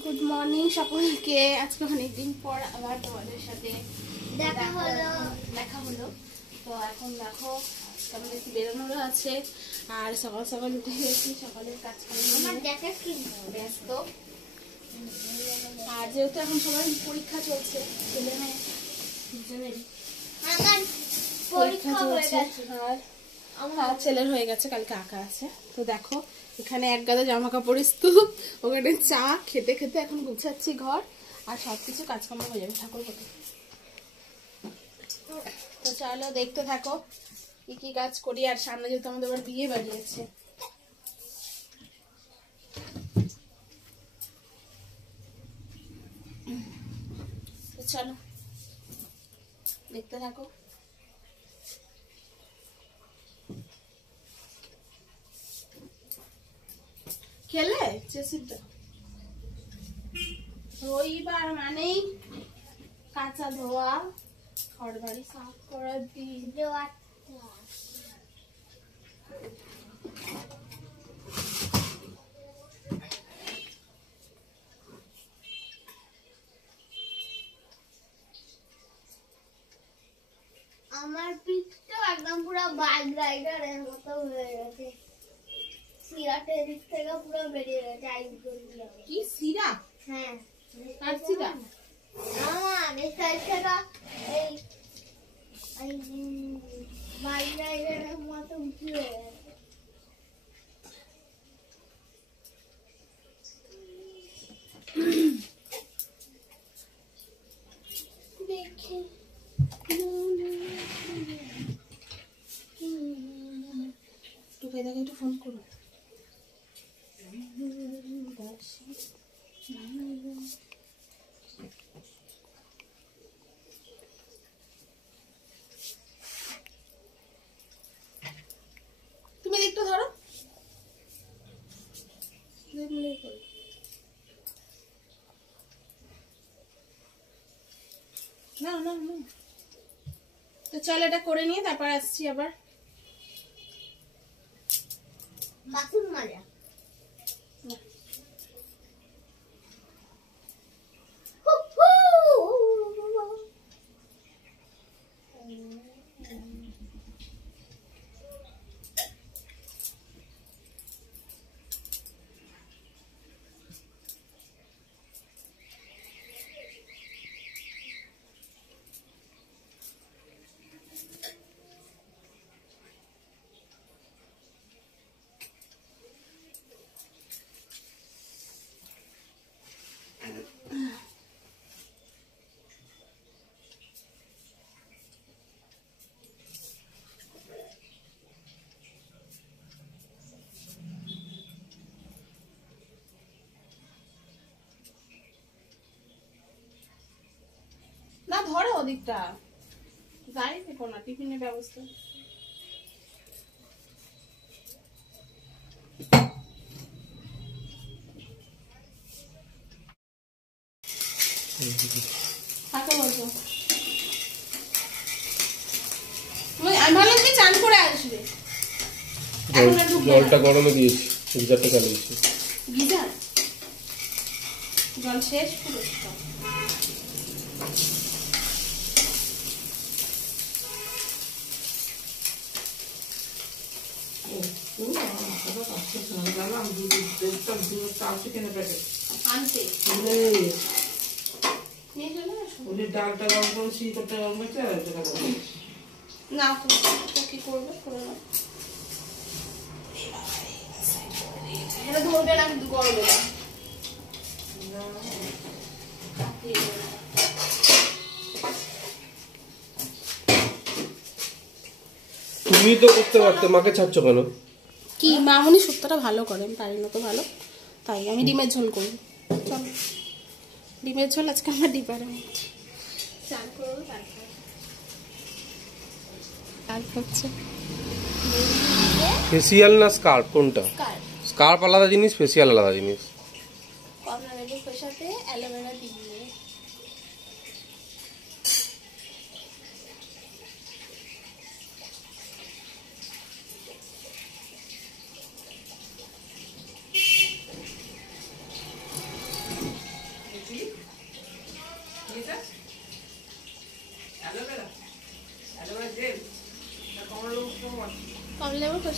Good morning সকলকে। আজকে অনেকদিন পর আবার তোমাদের সাথে দেখা হলো। তো এখন দেখো আজকে আমাদের একটু বেরোনোরও আছে, আর সকাল সকাল উঠে গেছি, সকালের কাজ ব্যস্ত। আর যেহেতু এখন সবার পরীক্ষা চলছে, ছেলে মেয়ে দুজনেরই পরীক্ষা চলছে, আর আমার ছেলের হয়ে গেছে, কালকে আঁকা আছে। তো দেখো এখানে এক গাদা জামা কাপড়ের স্তূপ, ওখানে চা খেতে খেতে এখন গুছাচ্ছি ঘর, আর সবকিছু কাজকর্ম হয়ে যাবে ঠাকুর মতো। তো চলো দেখতে থাকো কি কি কাজ করি। আর সামনে যেহেতু আমাদের আবার বিয়ে বাড়ি আছে, তো চলো দেখতে থাকো। খেলে চেসিটা রবিবার মানেই কাঁচা ধোয়া, ঘর বাড়ি সাফ করার দিন। আমার পিঠটা একদম পুরো বাইক রাইডারের মতো হয়ে গেছে, সিরাটের দিক থেকে পুরো বেরিয়ে গেছে আইসগুলো। কি সিরা? হ্যাঁ, আর সিরা আমার এই সাইডটা এই বাইক রাইডারের মতো উঁচু হয়ে গেছে। দেখি একটু ফোন করো। তুমি একটু ধরো, না না না। তো চল এটা করে নিয়ে তারপর আসছি আবার। বাথরুম মাজা না, ধরো ওদিকটা, যাই দেখো না টিফিনের ব্যবস্থা। কাকে বলছো? আমি ভাবলাম কি চান করে আসবে। জলটা গরমে দিয়েছি, গিজারটা চালিয়েছি। গিজার জল শেষ পুরো। ডালটা গরম করে শিকড়টা গরম করছে, আর না কি করবে এটা ধরবে না, কিন্তু গরমে তুমি তো করতে পারতে, মাকে ছাড়ছো কেন? কি মামনি শুক্তোটা ভালো করে, আমি পারি না তো ভালো, তাই আমি ডিমের ঝোল করি। চলো ডিমের ঝোল আজকে আমার ডিপার্টমেন্ট। চান করবো হচ্ছে ফেসিয়াল না স্কার্প, কোনটা? স্কার্প আলাদা জিনিস, ফেসিয়াল আলাদা জিনিস। কমলা লেবুর সাথে অ্যালোভেরা দিয়ে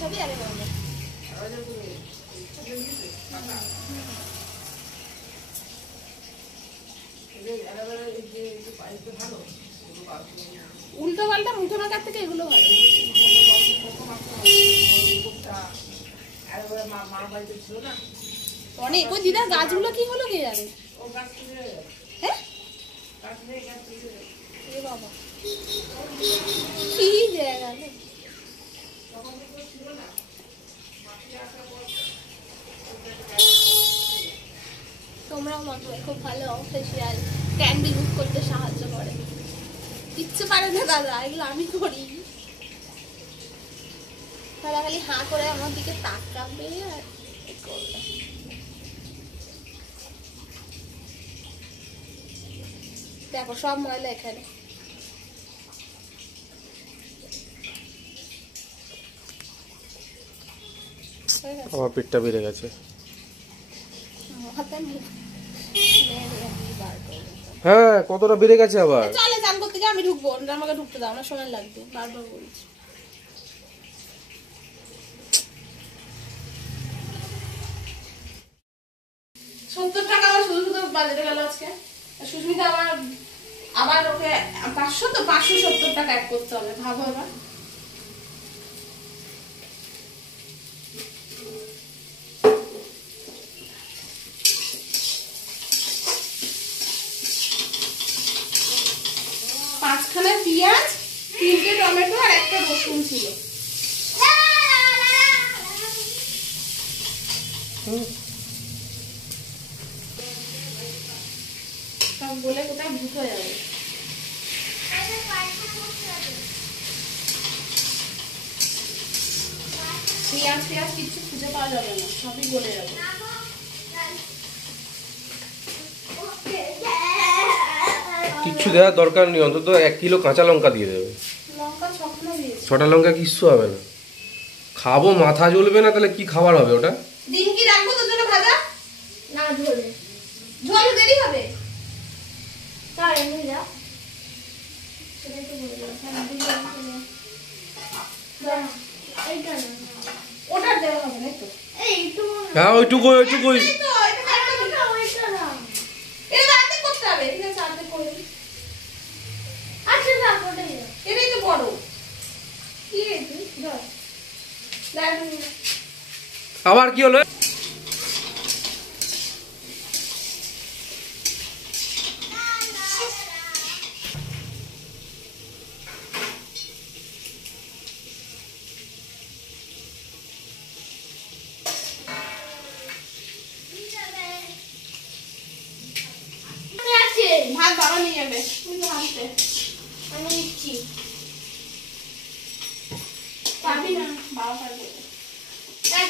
সাথে আগে বানাবো। উল্টো পাল্টা মুঠো মাখার থেকে এগুলো ভালো। অনেক ওই দিদার গাছগুলো কি হলো কে জানে। হ্যাঁ এ বাবা কি জায়গা রে। তোমরাও মাখো, খুব ভালো ফেসিয়াল ট্যান রিমুভ করতে সাহায্য করে। ইচ্ছে পারে না দাদা, এগুলো আমি করি। তারা খালি হাঁ করে আমার দিকে তাকাবে আর করবে। দেখো সব ময়লা এখানে। আমার পেটটা বেড়ে গেছে। হ্যাঁ কতটা বেড়ে গেছে আবার। চলে চান করতে গিয়ে আমি ঢুকবো, আমাকে ঢুকতে দাও, আমার সময় লাগবে, বারবার বলছি। $70 আমার শুধু শুধু বাজেটে গেল আজকে। সুস্মিতা আবার ওকে 500 তো 570 টাকা অ্যাড করতে হবে, ভাবো এবার। পাঁচখানা পেঁয়াজ, 3টে টমেটো আর একটা রসুন ছিল। সব বলে কোথায় ভূত হয়ে যাবে। পেঁয়াজ কিছু খুঁজে পাওয়া যাবে না, সবই গলে যাবে। কিচ্ছু দেওয়ার দরকার নেই, অন্তত 1 কিলো কাঁচা লঙ্কা দিয়ে দেবে। লঙ্কা 6খানা দিয়েছি। 6টা লঙ্কা কিচ্ছু হবে না। খাবো মাথা জ্বলবে না, তাহলে কি খাবার হবে ওটা? ডিম কি রাখবো তোর জন্য ভাজা? না ঝোলে ঝোল দেরি হবে। তাই এমনি যা সেটাই তো বলে দিলাম। এইটা না ওটা দেওয়া হবে না তো। এইটু হ্যাঁ ওইটুকুই এই তো এটা কাটতে হবে। ওইটা না এটা আর্ধেক করতে হবে। ঠিক আছে আর্ধেক করে দিই। আচ্ছা থাক ওটাই দাও। এটাই তো বড়। কি এটা ধর আবার কি হলো? ভাত বাবা নিয়ে যাবে। আমি নিচ্ছি। পাবি না, বাবা পারবে।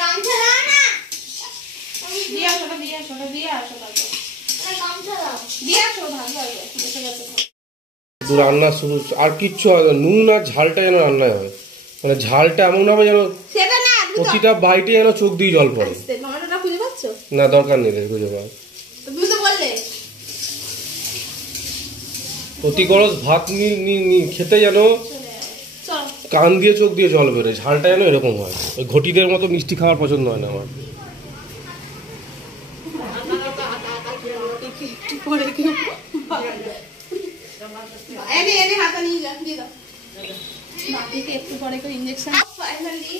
গামছা দাও না। দিয়ে আসো তারপর। গামছা দাও। দিয়ে আসো ভাত বাড়বে, বসে গেছে। রান্না শুরু আর কিচ্ছু হয় না, নুন আর ঝালটা যেন রান্নায় হয়, মানে ঝালটা এমন হবে যেন সেটা না প্রতিটা বাইটে যেন চোখ দিয়ে জল পড়ে। টমেটোটা খুঁজে পাচ্ছ? না দরকার নেই খুঁজে পাওয়া। তুমি তো বললে প্রতি গরজ ভাত খেতে যেন কান দিয়ে চোখ দিয়ে জল বেরোয়, ঝালটা যেন এরকম হয়। ওই ঘটিদের মতো মিষ্টি খাওয়ার পছন্দ হয় না আমার। এনে হাতে নিয়ে যা, দিয়ে দাও বাপিকে একটু পরে করে ইঞ্জেকশন। ফাইনালি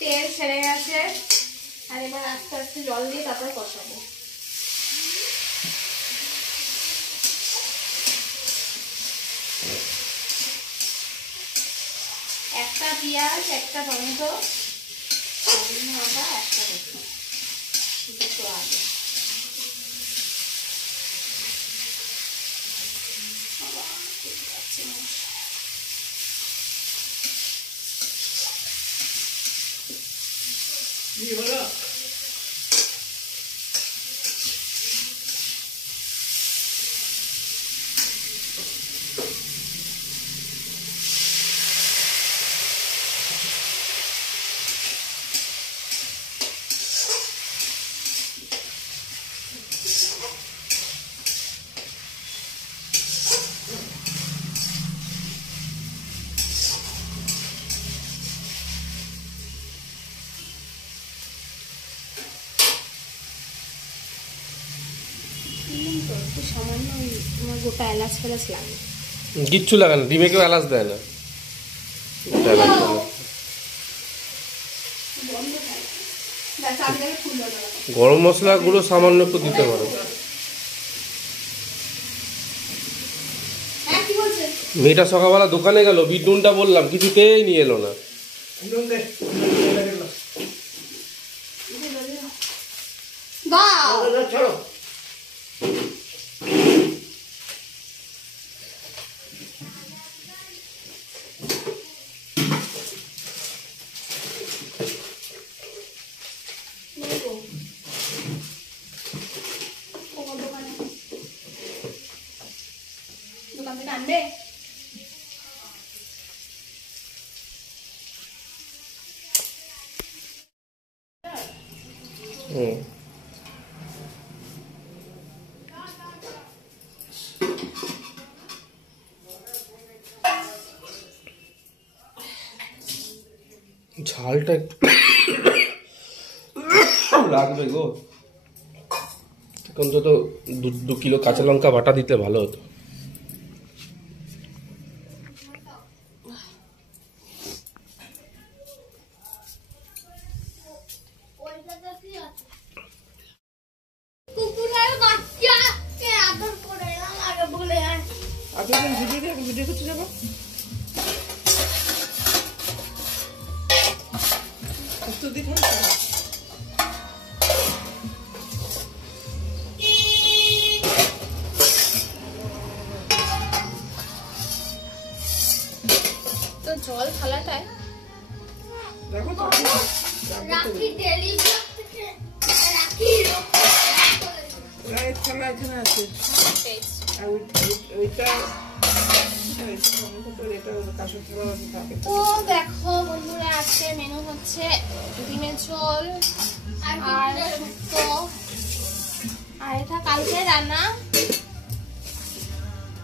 তেল ছেড়ে গেছে, আর এবার আস্তে আস্তে জল দিয়ে তারপর কষাবো। একটা পেঁয়াজ, একটা টমেটো, আদা, একটা রসুন, দুটো আলু। একটু সামান্য তোমার গোটা এলাচ ফেলাচ লাগে। কিচ্ছু লাগে না, ডিমে কেউ এলাচ দেয় না। গোটা এলাচ দেয় না। গরম মশলা গুলো সামান্য একটু দিতে পারো। মেয়েটা সকালবেলা দোকানে গেল, বিট নুনটা বললাম, কিছুতেই নিয়ে এলো না। দোকান থেকে আনবে? ঝালটা একটু লাগবে গো। অন্তত 2 কিলো কাঁচা লঙ্কা বাটা দিতে ভালো হতো। কুকুরের বাচ্চাকে আদর করে আমাকে বলে ভিডিও করতে যাবো। তো জল থালাটায় রাখি ডেলি রাখি থালা এখানে আছে, আর ওইটা কাঁচের থালা থাকে। তো দেখো বন্ধুরা, আজকে মেনু হচ্ছে ডিমের ঝোল আর শুক্তো, আর এটা কালকে রান্না।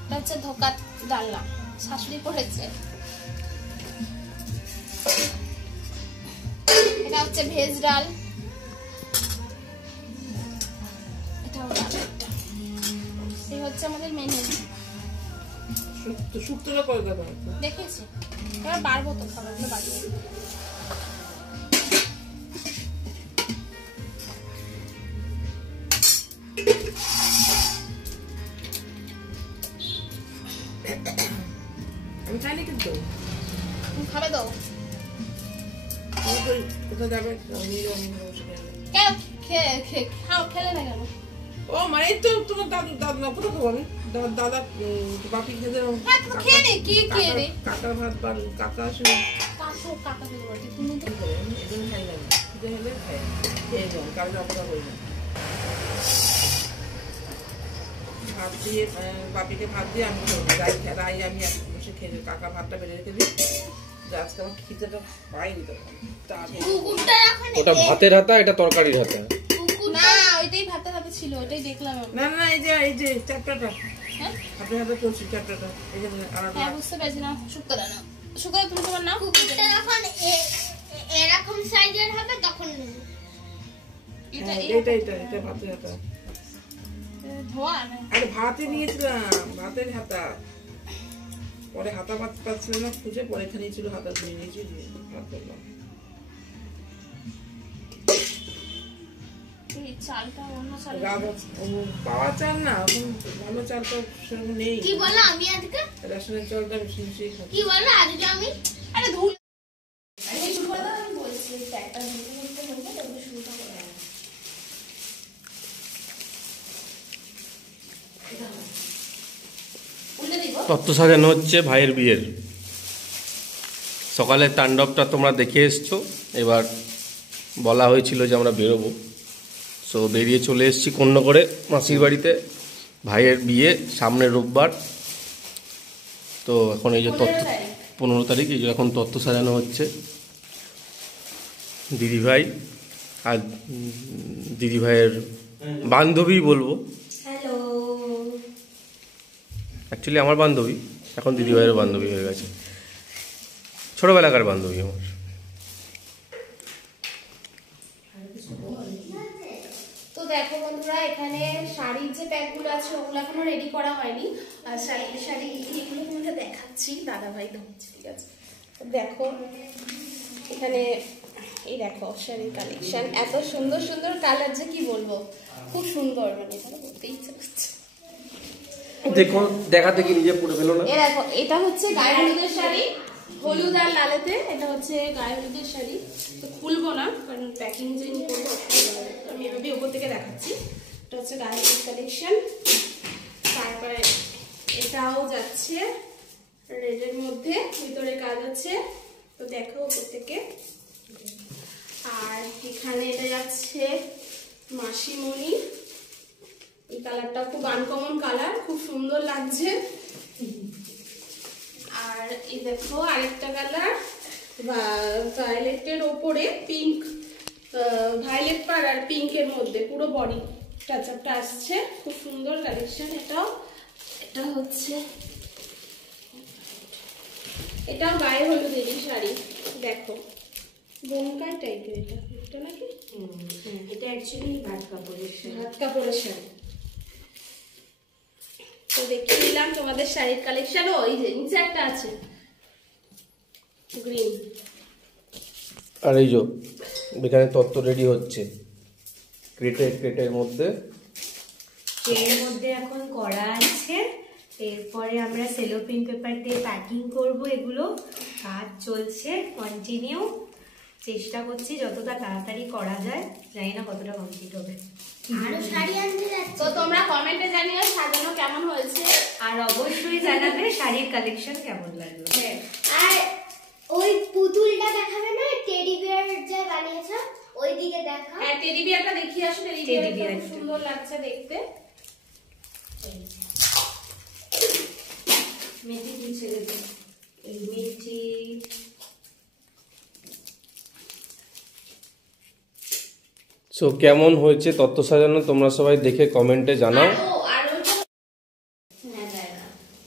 এটা হচ্ছে ধোকা ডালনা, শাশুড়ি করেছে। এটা হচ্ছে ভেজ ডাল, এটাও ডাল। এই হচ্ছে আমাদের মেনু। শুক্তোটা করে দেবো দেখেছি, এবার বাড়বো তো, খাবারগুলো বাড়িয়ে। আমি খাইনি কিন্তু। তুমি খাবে তো? কোথায় যাবে? কেন খাও, খেলে না কেন? ও মানে তো তোমার দাদু দাদু না কোথাও খাবো আমি? দাদা বাপি খেতে হ্যাঁ, তুমি খেয়ে নে। কি খেয়ে রে? কাকার ভাত বা কাকা আসবে। কাকা খেতে বলছি, তুমি তো এজন্য খাই না, খিদে হলে খাই, খেয়ে যাবো, কাল যাবো হয়ে যাবে। ভাত দিয়ে বাপিকে ভাত দিয়ে আমি রাই আমি বসে খেয়ে যাবো। কাকা ভাতটা বেড়ে রেখে দিই, আজকে আমার খিদেটা পাইনি তো। ওটা ভাতের হাতা, এটা তরকারির হাতা। না, ওইটাই ভাতের হাতে ছিল, ওইটাই দেখলাম আমি। না না, এই যে চ্যাপ্টারটা হ্যাঁ হাতে হাতে চলছে, চ্যাপ্টারটা এই যে আলাদা। হ্যাঁ, বুঝতে পেরেছি। না শুক্তো না, শুক্তো তুমি তোমার নাও। কুকুরটা যখন এরকম সাইজের হবে তখন এটা এটা ভাতের হাতা। ধোয়া না? আরে ভাতে নিয়েছিলাম, ভাতের হাতা। পরে হাতা ভাত পাচ্ছিলাম না খুঁজে, পরে এখানেই ছিল হাতা, ধুয়ে নিয়েছি, ভাত করলাম। এই চালটা অন্য চাল পাওয়া চাল না, এখন ভালো চালটা সেরকম নেই। কি বলো? আমি আজকে রেশনের চালটা বেশি বেশি খাই। কি বলো? আজকে আমি আরে ধুল এই শুরু করে দাও। আমি বলছি একটা ধুলতে হয়ে যায়, তারপরে শুরুটা করে দাও। উল্টে দিব। তত্ত্ব সাজানো হচ্ছে ভাইয়ের বিয়ের। সকালের তাণ্ডবটা তোমরা দেখে এসছো। এবার বলা হয়েছিল যে আমরা বেরোবো, সো বেরিয়ে চলে এসেছি কন্যা মাসির বাড়িতে। ভাইয়ের বিয়ে সামনের রোববার। তো এখন এই যে 15 তারিখ, এই যে এখন তত্ত্ব সাজানো হচ্ছে। দিদিভাই আর দিদিভাইয়ের বান্ধবী বলবো, অ্যাকচুয়ালি আমার বান্ধবী, এখন দিদিভাইয়ের বান্ধবী হয়ে গেছে, ছোটবেলাকার বান্ধবী আমার। তো দেখো বন্ধুরা, এখানে শাড়ি বাকির যে প্যাকগুলো আছে ওগুলো এখনো রেডি করা হয়নি। আর শাড়ি শাড়ি এগুলো তোমাকে দেখাচ্ছি, দাদাভাই ধরছে, ঠিক আছে? দেখো এখানে এই দেখো শাড়ির কালেকশন, এত সুন্দর সুন্দর কালার যে কি বলবো, খুব সুন্দর, মানে এখানে বলতে ইচ্ছে করছে। দেখো দেখাতে কি নিজে পরে ফেলো না। এ দেখো এটা হচ্ছে গায়ে হলুদের শাড়ি, হলুদ আর লালেতে, এটা হচ্ছে গায়ে হলুদের শাড়ি। তো খুলবো না কারণ প্যাকিং যে করবো, আমি এভাবে উপর থেকে দেখাচ্ছি। এটা হচ্ছে গায়ে হলুদ কালেকশন। তারপরে এটাও যাচ্ছে রেডের মধ্যে, ভিতরে কাজ আছে, তো দেখো উপর থেকে। আর এখানে এটা যাচ্ছে মাসিমণি, এই কালারটা খুব আনকমন কালার, খুব সুন্দর লাগছে। আর এই দেখো আরেকটা কালার ভায়োলেটের ওপরে পিঙ্ক, ভায়োলেট কালার পিঙ্কের মধ্যে পুরো বডি টাচ আপটা আসছে, খুব সুন্দর কালেকশন। এটা হচ্ছে এটাও গায়ে হলুদেরই শাড়ি, দেখো বোমকার টাইপের, এটা নাকি এটা অ্যাকচুয়ালি ভাত কাপড়ের শাড়ি। হাত কাপড়ের শাড়ি। তো দেখিয়ে দিলাম তোমাদের শাড়ির কালেকশন। ওই যে নিচে একটা আছে গ্রিন। আর এই যে এখানে তত্ত্ব রেডি হচ্ছে ক্রেটের মধ্যে, এর মধ্যে এখন করা আছে। এরপরে আমরা সেলোপিন পেপার দিয়ে প্যাকিং করব। এগুলো কাজ চলছে কন্টিনিউ, চেষ্টা করছি যতটা তাড়াতাড়ি করা যায়, জানি না কতটা কমপ্লিট হবে। আরো শাড়ি আনতে যাচ্ছি। তো তোমরা কমেন্টে জানিও সাজানো কেমন হয়েছে, আর অবশ্যই জানাবে শাড়ির কালেকশন কেমন লাগলো। আর ওই পুতুলটা দেখাবে না, টেডি বিয়ার যে বানিয়েছ ওইদিকে দেখা। হ্যাঁ টেডি বিয়ারটা দেখিয়ে আসো, টেডি বিয়ারটা খুব সুন্দর লাগছে দেখতে। মেথি দিয়ে ছেড়ে দিই, এই মেথি। সো কেমন হয়েছে তত্ত্ব সাজানো তোমরা সবাই দেখে কমেন্টে জানাও।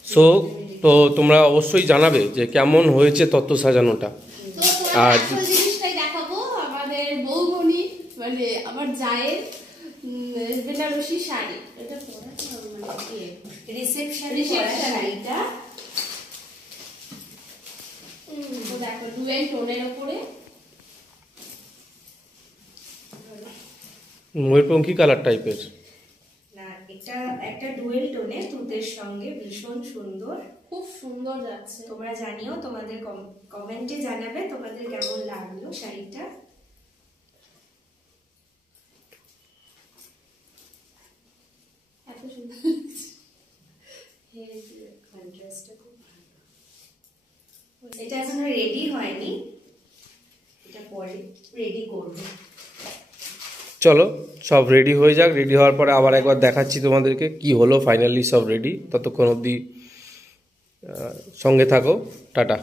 সো তো তোমরা অবশ্যই জানাবে যে কেমন হয়েছে তত্ত্ব সাজানোটা। আর জিনিসটাই দেখাবো, আমাদের বৌমণি মানে আমার জায়ের বেনারসি শাড়ি, এটা মানে রিসেপশন শাড়িটা দেখো ডুয়েল টোনের উপরে, ময়ূরপঙ্খী কালার টাইপের। না, এটা একটা ডুয়েল টোনে তুতের সঙ্গে, ভীষণ সুন্দর, খুব সুন্দর যাচ্ছে। তোমরা জানিও, তোমাদের কমেন্টে জানাবে তোমাদের কেমন লাগলো শাড়িটা। এত সুন্দর কন্ট্রাস্টটা খুব ভালো। এটা এখনো রেডি হয়নি, এটা পরে রেডি করব। চলো সব রেডি হয়ে যাক, রেডি হওয়ার পরে আবার একবার দেখাচ্ছি তোমাদেরকে কি হলো। ফাইনালি সব রেডি, ততক্ষণ অবধি সঙ্গে থাকো, টাটা।